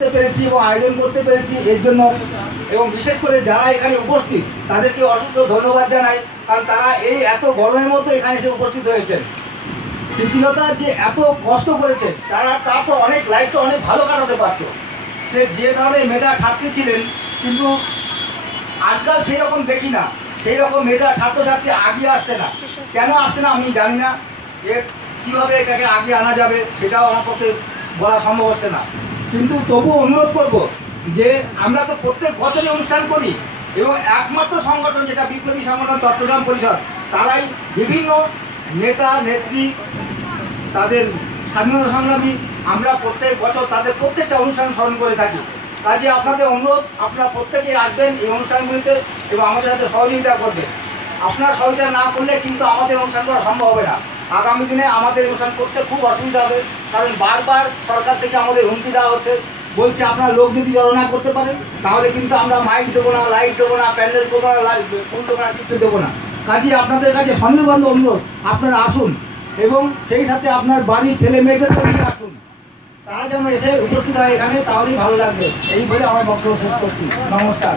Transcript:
পেরেছি এবং আয়োজন করতে পেরেছি এর জন্য, এবং বিশেষ করে যারা এখানে উপস্থিত তাদেরকে অসংখ্য ধন্যবাদ জানাই, কারণ তারা এই এত গরমের মতো এখানে এসে উপস্থিত হয়েছেন। তিতিলতা যে এত কষ্ট করেছে, তার তো অনেক লাইফটা অনেক ভালো কাটাতে পারত। সে যে ধরনের মেধা ছাত্রী ছিলেন, কিন্তু আজকাল সেই রকম দেখি না, সেই রকম মেধা ছাত্রছাত্রী আগিয়ে আসছে না। কেন আসছে না আমি জানি না, এর কীভাবে এটাকে আগিয়ে আনা যাবে সেটাও আমার পক্ষে বলা সম্ভব হচ্ছে না। কিন্তু তবুও অনুরোধ করব যে আমরা তো প্রত্যেক বছরই অনুষ্ঠান করি, এবং একমাত্র সংগঠন যেটা বিপ্লবী সংগঠন চট্টগ্রাম পরিষদ, তারাই বিভিন্ন নেতা নেত্রী, তাদের স্বাধীনতা সংগ্রামী, আমরা প্রত্যেক বছর তাদের প্রত্যেকটা অনুষ্ঠান স্মরণ করে থাকি। কাজে আপনাদের অনুরোধ, আপনারা প্রত্যেকেই আসবেন এই অনুষ্ঠানগুলিতে এবং আমাদের সাথে সহযোগিতা করবেন। আপনারা সহযোগিতা না করলে কিন্তু আমাদের অনুষ্ঠান করা সম্ভব হবে না। আগামী দিনে আমাদের অনুষ্ঠান করতে খুব অসুবিধা হবে, কারণ বারবার সরকার থেকে আমাদের হুমকি দেওয়া হচ্ছে, বলছে আপনারা লোক যদি জড়ো না করতে পারেন তাহলে কিন্তু আমরা মাইক দেবো না, লাইট দেবো না, প্যান্ডেল দেবো না, ফুল দেবো না, কিছু দেবো না। কাজে আপনাদের কাছে সন্নিবন্ধ অনুরোধ, আপনারা আসুন এবং সেই সাথে আপনার বাড়ির ছেলে মেয়েদেরকে নিয়ে আসুন, তারা যেন এসে উপস্থিত হয় এখানে, তাহলেই ভালো লাগবে। এই বলে আমার বক্তব্য শেষ করছি। নমস্কার।